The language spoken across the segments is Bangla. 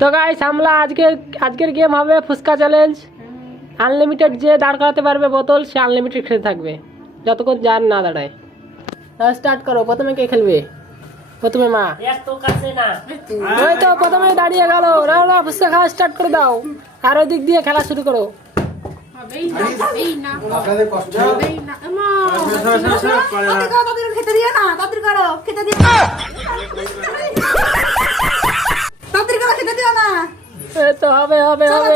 তো গাইস আমরা আজকের গেম হবে ফুচকা চ্যালেঞ্জ। আনলিমিটেড যে দাঁড় করাতে পারবে বোতল সে আনলিমিটেড খেতে থাকবে যতক্ষণ যার না দাঁড়ায়। স্টার্ট করো। প্রথমে কে খেলবে? প্রথমে মা। ওই তো প্রথমে দাঁড়িয়ে গেল। না ফুচকা খাওয়া স্টার্ট করে দাও আর ওই দিক দিয়ে খেলা শুরু করো। তো হবে হবে হবে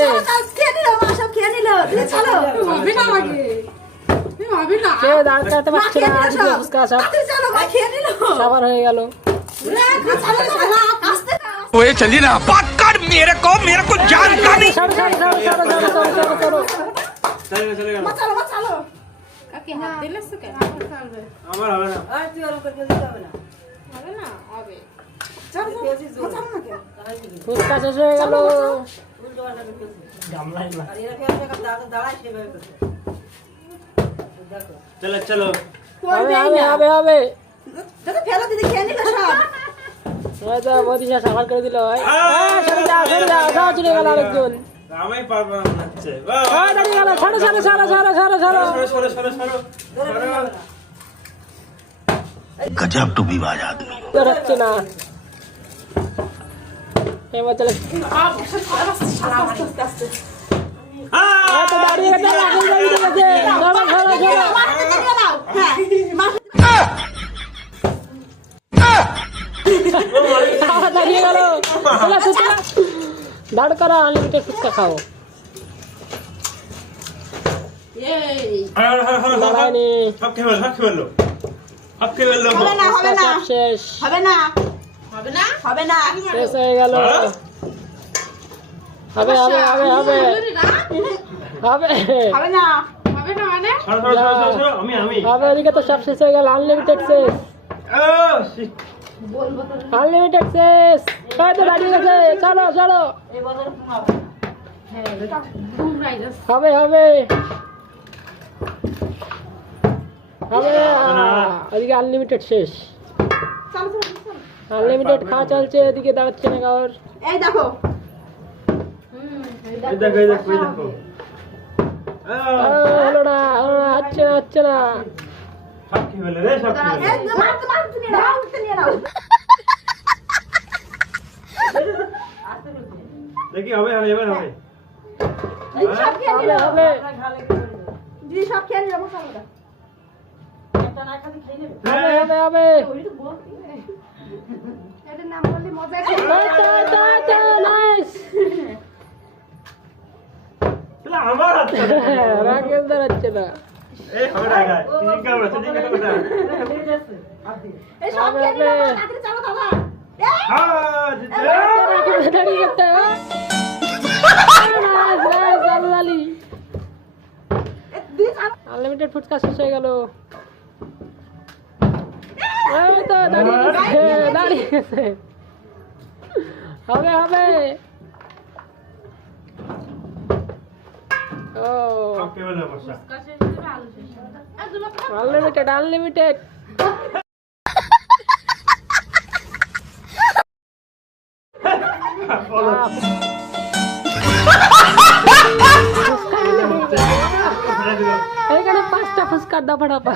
দাঁড় কাটতে পারছে না। ফুচকা সবার হয়ে গেল। चलिए ना पकड़ मेरे को जानता नहीं। ফুচকা শেষ হয়ে গেল। चलो चलो হবে হবে সাফার করে দিল। চলে গেল আরেকজন। আমি পারবো না মনে হচ্ছে। দাঁড়িয়ে গেল। ছাড়ো ছাড়ো ছাড়ো ছাড়ো ছাড়ো ছাড়ো। गजब टू भी बाज आदमी। হচ্ছে না। এবার চলে দাঁড়িয়ে গেছে। দাঁড়িয়ে গেল। দাঁড় করা আনলিমিটেড ফুচকা খাও। দাঁড়ায়নি। শেষ শেষ হয়ে গেল। হবে হবে হবে হবে হবে হবে। ওদিকে তো সব শেষ হয়ে গেল। আনলিমিটেড শেষ। আনলিমিটেড শেষ। হয়তো দাঁড়িয়ে গেছে। চলো চলো হবে হবে হবে। ওদিকে আনলিমিটেড শেষ। আনলিমিটেড খাওয়া চলছে। এদিকে দাঁড়াচ্ছে না কারোর। এই দেখো হলো না হলো না। হচ্ছে না হচ্ছে না। দেখি হবে হবে এবার হবে। হবে হবে সব খেয়ে নিল হবে হবে। এটার নাম বললে মজা নাইস। আমার হাতে রাকেশ দাঁড়াচ্ছে না। এই হবে না গায় ঠিক করে না। এই সব খেয়ে নিল তাড়াতাড়ি চলো দাদা। আনলিমিটেড ফুচকা শেষ হয়ে গেল। দাঁড়িয়ে গেছে। হবে হবে। Unlimited unlimited. এখানে 5টা ফুচকার দফা দফা।